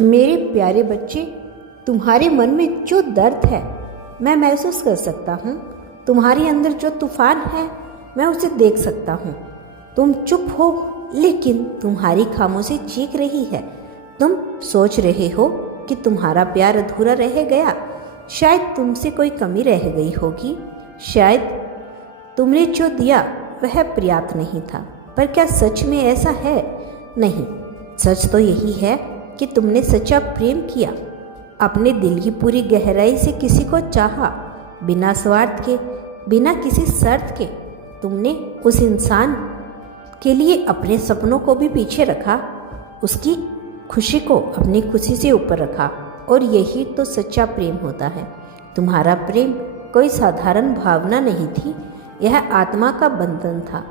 मेरे प्यारे बच्चे, तुम्हारे मन में जो दर्द है मैं महसूस कर सकता हूँ। तुम्हारे अंदर जो तूफान है मैं उसे देख सकता हूँ। तुम चुप हो लेकिन तुम्हारी खामोशी चीख रही है। तुम सोच रहे हो कि तुम्हारा प्यार अधूरा रह गया। शायद तुमसे कोई कमी रह गई होगी। शायद तुमने जो दिया वह पर्याप्त नहीं था। पर क्या सच में ऐसा है? नहीं, सच तो यही है कि तुमने सच्चा प्रेम किया। अपने दिल की पूरी गहराई से किसी को चाहा, बिना स्वार्थ के, बिना किसी शर्त के। तुमने उस इंसान के लिए अपने सपनों को भी पीछे रखा, उसकी खुशी को अपनी खुशी से ऊपर रखा। और यही तो सच्चा प्रेम होता है। तुम्हारा प्रेम कोई साधारण भावना नहीं थी, यह आत्मा का बंधन था।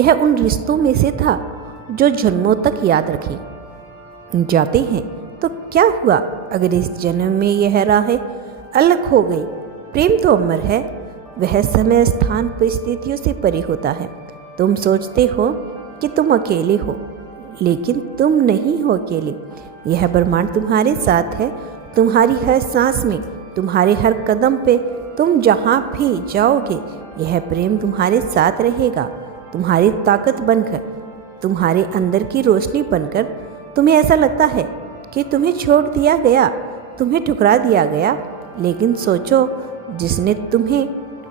यह उन रिश्तों में से था जो जन्मों तक याद रखे जाते हैं। तो क्या हुआ अगर इस जन्म में यह राहें अलग हो गई? प्रेम तो अमर है, वह समय स्थान परिस्थितियों से परे होता है। तुम सोचते हो कि तुम अकेले हो, लेकिन तुम नहीं हो अकेले। यह ब्रह्मांड तुम्हारे साथ है, तुम्हारी हर सांस में, तुम्हारे हर कदम पे। तुम जहाँ भी जाओगे यह प्रेम तुम्हारे साथ रहेगा, तुम्हारी ताकत बनकर, तुम्हारे अंदर की रोशनी बनकर। तुम्हें ऐसा लगता है कि तुम्हें छोड़ दिया गया, तुम्हें ठुकरा दिया गया, लेकिन सोचो, जिसने तुम्हें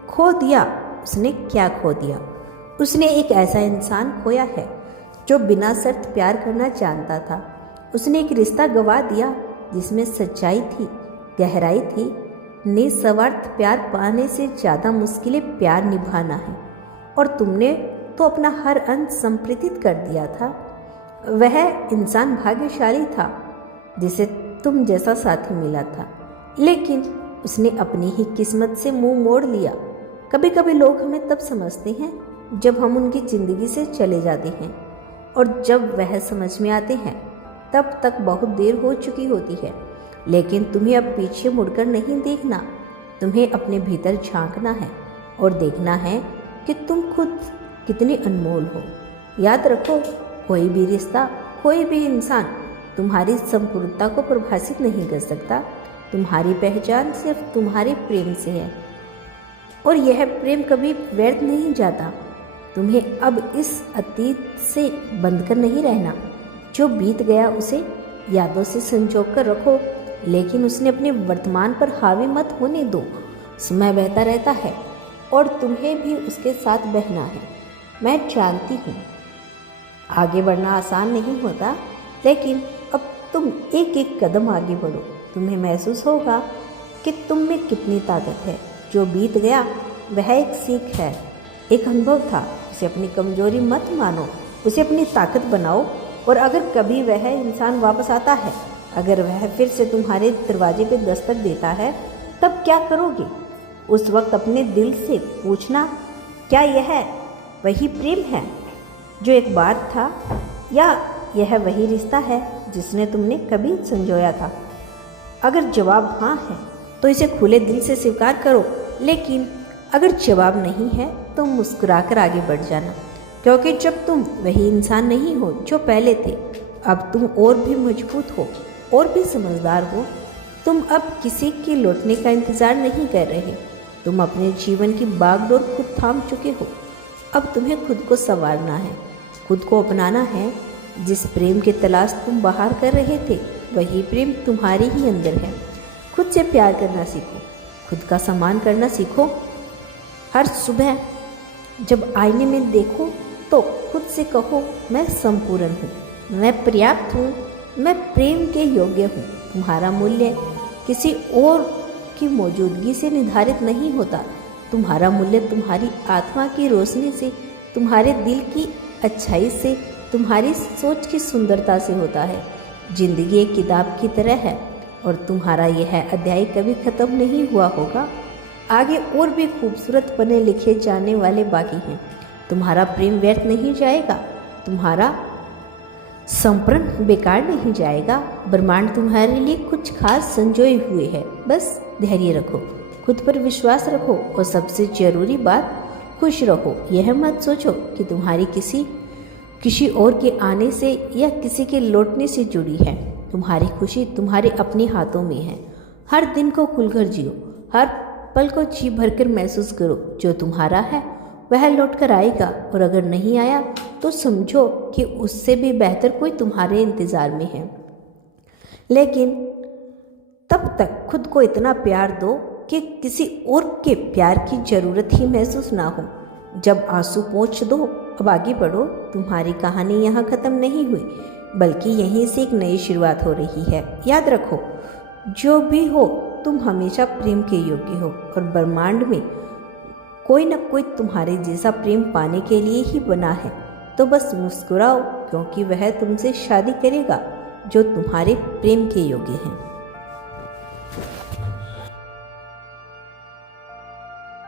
खो दिया उसने क्या खो दिया? उसने एक ऐसा इंसान खोया है जो बिना शर्त प्यार करना जानता था। उसने एक रिश्ता गंवा दिया जिसमें सच्चाई थी, गहराई थी। निस्वार्थ प्यार पाने से ज़्यादा मुश्किल प्यार निभाना है। और तुमने तो अपना हर अंश समर्पित कर दिया था। वह इंसान भाग्यशाली था जिसे तुम जैसा साथी मिला था, लेकिन उसने अपनी ही किस्मत से मुंह मोड़ लिया। कभी कभी लोग हमें तब समझते हैं जब हम उनकी ज़िंदगी से चले जाते हैं, और जब वह समझ में आते हैं तब तक बहुत देर हो चुकी होती है। लेकिन तुम्हें अब पीछे मुड़कर नहीं देखना, तुम्हें अपने भीतर झांकना है और देखना है कि तुम खुद कितने अनमोल हो। याद रखो, कोई भी रिश्ता, कोई भी इंसान तुम्हारी संपूर्णता को परिभाषित नहीं कर सकता। तुम्हारी पहचान सिर्फ तुम्हारे प्रेम से है, और यह प्रेम कभी व्यर्थ नहीं जाता। तुम्हें अब इस अतीत से बंधकर नहीं रहना। जो बीत गया उसे यादों से संजो कर रखो, लेकिन उसने अपने वर्तमान पर हावी मत होने दो। समय बहता रहता है और तुम्हें भी उसके साथ बहना है। मैं जानती हूँ आगे बढ़ना आसान नहीं होता, लेकिन अब तुम एक एक कदम आगे बढ़ो। तुम्हें महसूस होगा कि तुम में कितनी ताकत है। जो बीत गया वह एक सीख है, एक अनुभव था। उसे अपनी कमजोरी मत मानो, उसे अपनी ताकत बनाओ। और अगर कभी वह इंसान वापस आता है, अगर वह फिर से तुम्हारे दरवाजे पे दस्तक देता है, तब क्या करोगे? उस वक्त अपने दिल से पूछना, क्या यह वही प्रेम है जो एक बार था, या यह वही रिश्ता है जिसने तुमने कभी संजोया था? अगर जवाब हाँ है तो इसे खुले दिल से स्वीकार करो, लेकिन अगर जवाब नहीं है तो मुस्कुराकर आगे बढ़ जाना। क्योंकि जब तुम वही इंसान नहीं हो जो पहले थे, अब तुम और भी मजबूत हो, और भी समझदार हो। तुम अब किसी के लौटने का इंतज़ार नहीं कर रहे। तुम अपने जीवन की बागडोर खुद थाम चुके हो। अब तुम्हें खुद को संवारना है, खुद को अपनाना है। जिस प्रेम की तलाश तुम बाहर कर रहे थे, वही प्रेम तुम्हारे ही अंदर है। खुद से प्यार करना सीखो, खुद का सम्मान करना सीखो। हर सुबह जब आईने में देखो तो खुद से कहो, मैं संपूर्ण हूँ, मैं पर्याप्त हूँ, मैं प्रेम के योग्य हूँ। तुम्हारा मूल्य किसी और की मौजूदगी से निर्धारित नहीं होता। तुम्हारा मूल्य तुम्हारी आत्मा की रोशनी से, तुम्हारे दिल की अच्छाई से, तुम्हारी सोच की सुंदरता से होता है। जिंदगी एक किताब की तरह है, और तुम्हारा यह अध्याय कभी खत्म नहीं हुआ होगा। आगे और भी खूबसूरत पन्ने लिखे जाने वाले बाकी हैं। तुम्हारा प्रेम व्यर्थ नहीं जाएगा, तुम्हारा संपूर्ण बेकार नहीं जाएगा। ब्रह्मांड तुम्हारे लिए कुछ खास संजोए हुए है। बस धैर्य रखो, खुद पर विश्वास रखो, और सबसे जरूरी बात, खुश रहो। यह मत सोचो कि तुम्हारी किसी और के आने से या किसी के लौटने से जुड़ी है। तुम्हारी खुशी तुम्हारे अपने हाथों में है। हर दिन को खुलकर जियो, हर पल को जी भरकर महसूस करो। जो तुम्हारा है वह लौट कर आएगा, और अगर नहीं आया तो समझो कि उससे भी बेहतर कोई तुम्हारे इंतज़ार में है। लेकिन तब तक खुद को इतना प्यार दो कि किसी और के प्यार की ज़रूरत ही महसूस ना हो। जब आंसू पोंछ दो, अब आगे बढ़ो। तुम्हारी कहानी यहाँ ख़त्म नहीं हुई, बल्कि यहीं से एक नई शुरुआत हो रही है। याद रखो, जो भी हो तुम हमेशा प्रेम के योग्य हो, और ब्रह्मांड में कोई न कोई तुम्हारे जैसा प्रेम पाने के लिए ही बना है। तो बस मुस्कुराओ, क्योंकि वह तुमसे शादी करेगा जो तुम्हारे प्रेम के योग्य हैं।